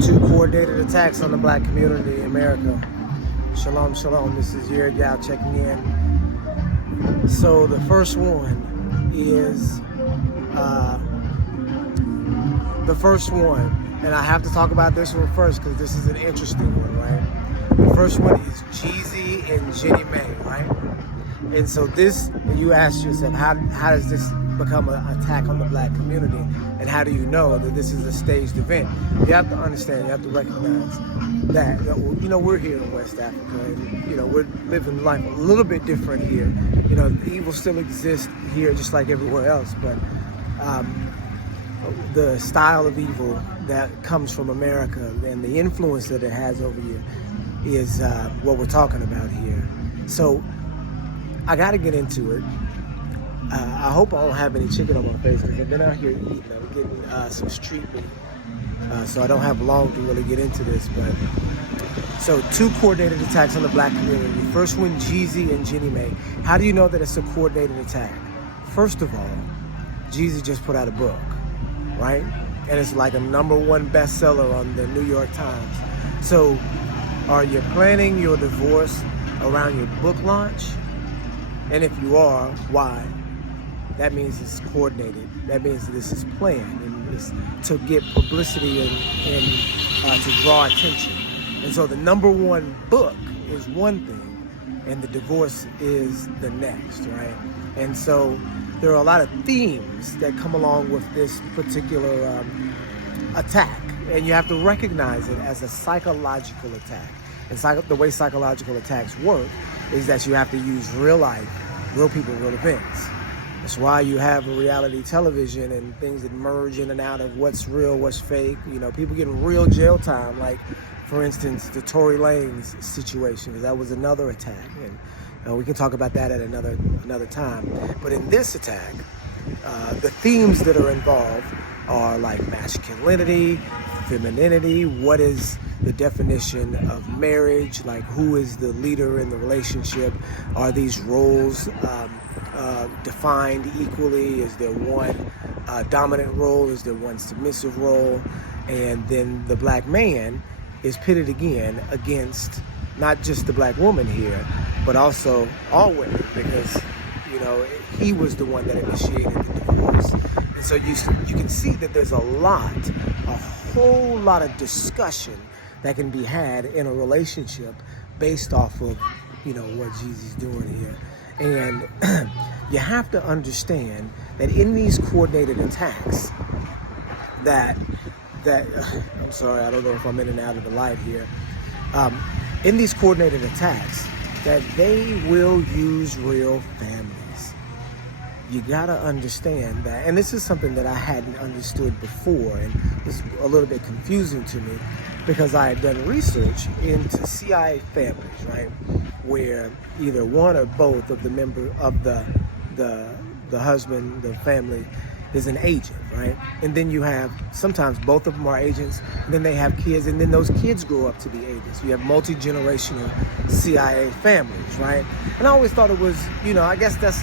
Two coordinated attacks on the black community in America. Shalom, shalom. This is your gal checking in. So the first one is and I have to talk about this one first because this is an interesting one, right? The first one is Jeezy and Jennie, right? And so this, and you ask yourself, how does this become an attack on the black community? And how do you know that this is a staged event? You have to understand, you have to recognize that, you know, we're here in West Africa and, you know, we're living life a little bit different here. You know, evil still exists here just like everywhere else, but the style of evil that comes from America and the influence that it has over you is what we're talking about here. So I got to get into it. I hope I don't have any chicken on my face because I've been out here getting some street meat. So I don't have long to really get into this. But so two coordinated attacks on the black community. First one, Jeezy and Jennie. How do you know that it's a coordinated attack? First of all, Jeezy just put out a book, right? And it's like a #1 bestseller on the New York Times. So are you planning your divorce around your book launch? And if you are, why? That means it's coordinated. That means this is planned and it's to get publicity and to draw attention. And so the #1 book is one thing and the divorce is the next, right? And so there are a lot of themes that come along with this particular attack. And you have to recognize it as a psychological attack. And the way psychological attacks work is that you have to use real life, real people, real events. That's why you have reality television and things that merge in and out of what's real, what's fake. You know, people getting real jail time, like, for instance, the Tory Lanez situation. That was another attack. And we can talk about that at another time. But in this attack, the themes that are involved are like masculinity, femininity, what is the definition of marriage, like who is the leader in the relationship, are these roles defined equally, is there one dominant role, is there one submissive role, and then the black man is pitted again against not just the black woman here, but also all women, because, you know, he was the one that initiated the divorce. And so you can see that there's a whole lot of discussion that can be had in a relationship based off of, you know, what Jeezy's doing here. And you have to understand that in these coordinated attacks that I'm sorry, I don't know if I'm in and out of the light here. In these coordinated attacks, that they will use real families. You gotta understand that, and this is something that I hadn't understood before, and it's a little bit confusing to me because I had done research into CIA families, right, where either one or both of the member of the husband, the family, is an agent, right? And then you have, sometimes both of them are agents, and then they have kids, and then those kids grow up to be agents. You have multi-generational CIA families, right? And I always thought it was, you know, I guess that's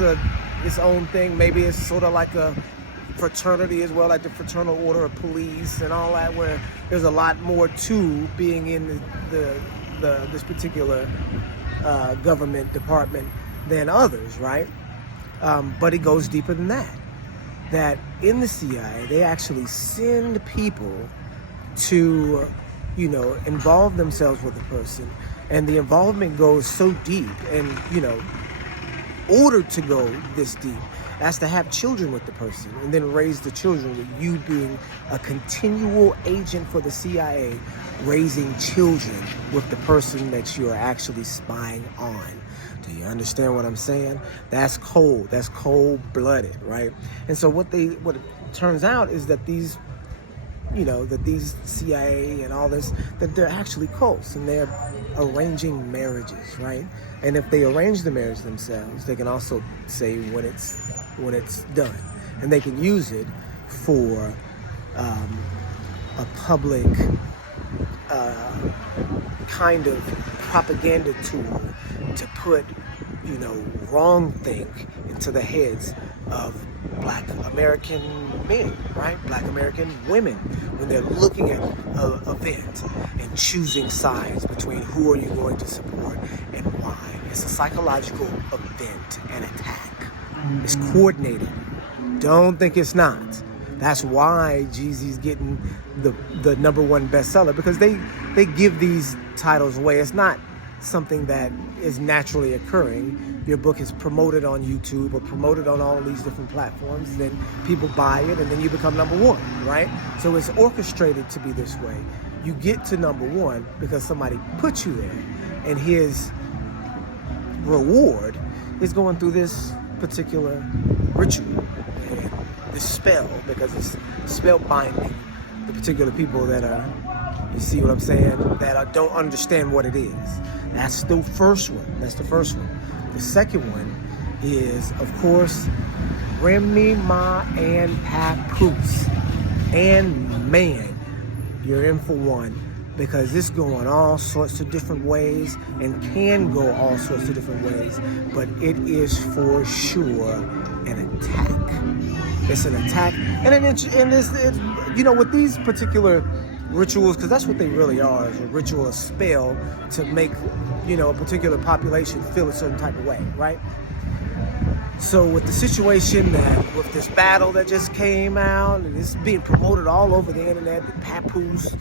its own thing. Maybe it's sort of like a fraternity as well, like the Fraternal Order of Police and all that, where there's a lot more to being in this particular government department than others, right? But it goes deeper than that. That in the CIA, they actually send people to, you know, involve themselves with a person, and the involvement goes so deep, and, you know, ordered to go this deep as to have children with the person and then raise the children, with you being a continual agent for the CIA, raising children with the person that you are actually spying on. Do you understand what I'm saying? That's cold. That's cold-blooded, right? And so what it turns out is that these, you know, that these CIA and all this, that they're actually cults and they're arranging marriages, right? And if they arrange the marriage themselves, they can also say when it's done, and they can use it for a public kind of propaganda tool to put, you know, wrong think into the heads of Black American men, right? Black American women, when they're looking at an event and choosing sides between who are you going to support and why. It's a psychological event, an attack. It's coordinated. Don't think it's not. That's why Jeezy's getting the #1 bestseller, because they give these titles away. It's not something that is naturally occurring. Your book is promoted on YouTube or promoted on all these different platforms, then people buy it and then you become #1, right? So it's orchestrated to be this way. You get to #1 because somebody put you there, and his reward is going through this particular ritual and this spell, because it's spell binding the particular people that are, you see what I'm saying, that don't understand what it is. That's the first one. That's the first one. The second one is, of course, Remy, Ma, and Papoose. And man, you're in for one, because it's going all sorts of different ways and can go all sorts of different ways, but it is for sure an attack. It's an attack, and it's you know, with these particular rituals, because that's what they really are, is a ritual, a spell to make, you know, a particular population feel a certain type of way, right? So with the situation that, with this battle that just came out, and it's being promoted all over the internet, the Papoose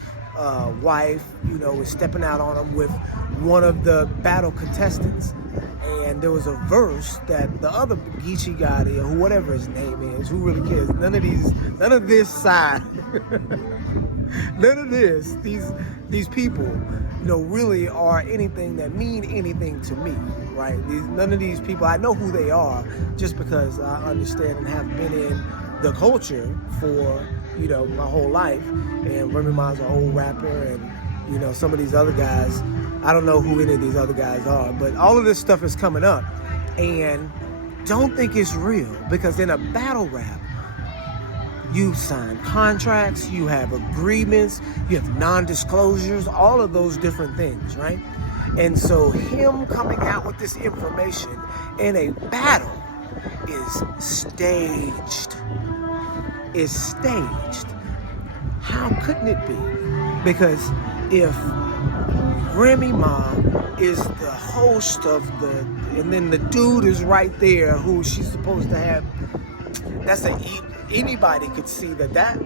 wife, you know, is stepping out on him with one of the battle contestants. And there was a verse that the other Geechee guy there, who whatever his name is, who really cares? None of this side, none of this, these people, you know, really are anything that mean anything to me, right? None of these people, I know who they are just because I understand and have been in the culture for, you know, my whole life. And Remy Ma's an old rapper, and, you know, some of these other guys, I don't know who any of these other guys are, but all of this stuff is coming up. And don't think it's real, because in a battle rap, you sign contracts, you have agreements, you have non-disclosures, all of those different things, right? And so him coming out with this information in a battle is staged. Is staged. How couldn't it be? Because if Remy Ma is the host of and then the dude is right there who she's supposed to have, anybody could see that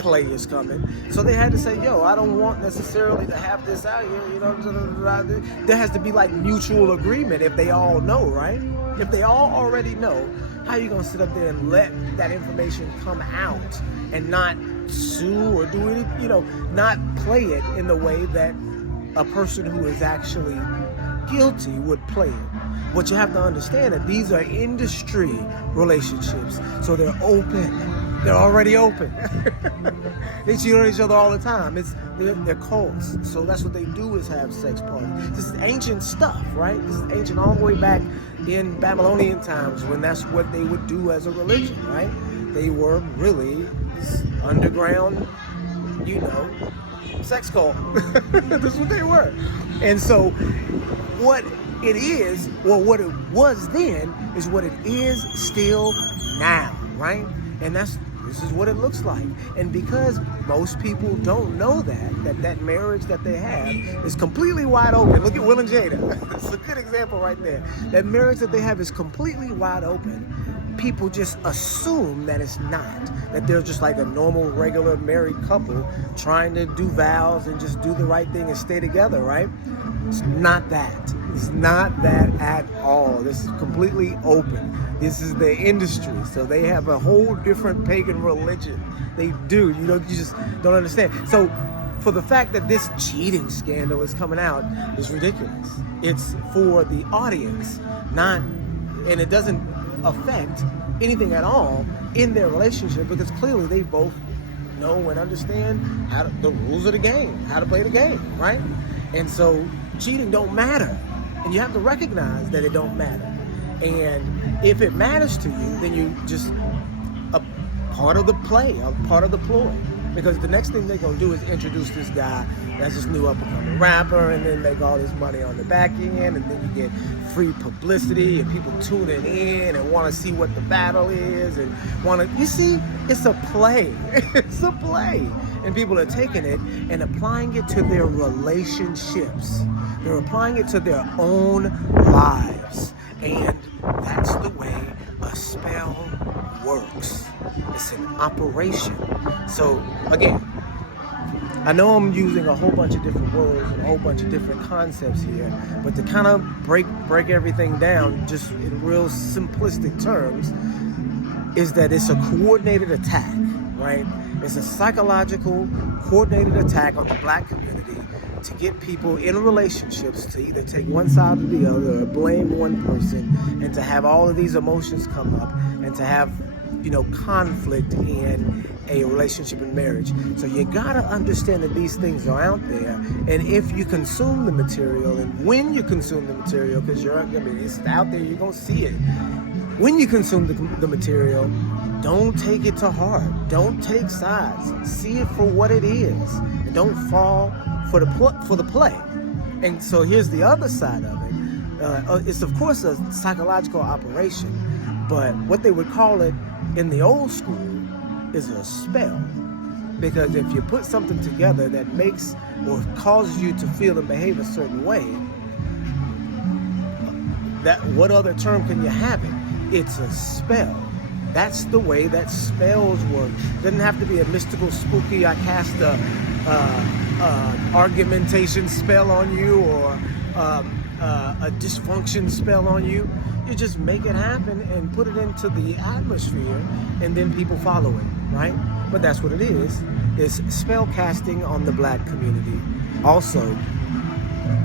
play is coming. So they had to say, yo, I don't want necessarily to have this out here, you know, there has to be like mutual agreement if they all know, right? If they all already know, how are you gonna sit up there and let that information come out and not sue or do any, you know, not play it in the way that a person who is actually guilty would play it? What you have to understand that these are industry relationships, so they're open. They're already open. They cheat on each other all the time. They're cults, so that's what they do, is have sex parties. This is ancient stuff, right? This is ancient all the way back in Babylonian times, when that's what they would do as a religion, right? They were really underground, you know, sex cult. That's what they were. And so what it is, or what it was then, is what it is still now, right? And this is what it looks like. And because most people don't know that marriage that they have is completely wide open. Look at Will and Jada. That's a good example right there. That marriage that they have is completely wide open. People just assume that it's not, that they're just like a normal, regular married couple trying to do vows and just do the right thing and stay together, right? It's not that. It's not that at all. This is completely open. This is the industry. So they have a whole different pagan religion. They do. You know, you just don't understand. So for the fact that this cheating scandal is coming out is ridiculous. It's for the audience, and it doesn't affect anything at all in their relationship, because clearly they both know and understand the rules of the game, how to play the game, right? And so cheating don't matter, and you have to recognize that it don't matter. And if it matters to you, then you just a part of the play, a part of the ploy. Because the next thing they're going to do is introduce this guy that's this new up-and-coming rapper, and then make all this money on the back end, and then you get free publicity, and people tuning in and want to see what the battle is, and want to, you see, it's a play. It's a play. And people are taking it and applying it to their relationships. They're applying it to their own lives. And that's the way a spell works. It's an operation. So again, I know I'm using a whole bunch of different words and a whole bunch of different concepts here, but to kind of break everything down just in real simplistic terms is that it's a coordinated attack, right? It's a psychological coordinated attack on the black community to get people in relationships to either take one side or the other or blame one person, and to have all of these emotions come up, and to have, you know, conflict in a relationship and marriage. So you gotta understand that these things are out there, and if you consume the material, and when you consume the material, because it's out there, you're gonna see it. When you consume the material, don't take it to heart. Don't take sides. See it for what it is, and don't fall for the play. And so here's the other side of it. It's of course a psychological operation, but what they would call it in the old school is a spell. Because if you put something together that makes or causes you to feel and behave a certain way, that what other term can you have it? It's a spell. That's the way that spells work. It doesn't have to be a mystical, spooky, I cast a argumentation spell on you, or a dysfunction spell on you. You just make it happen and put it into the atmosphere, and then people follow it, right? But that's what it is. It's spell casting on the black community. Also,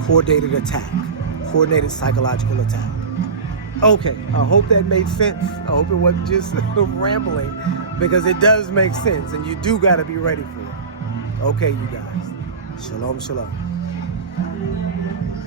coordinated attack, coordinated psychological attack. Okay, I hope that made sense. I hope it wasn't just rambling, because it does make sense, and you do got to be ready for it. Okay, you guys. Shalom, shalom.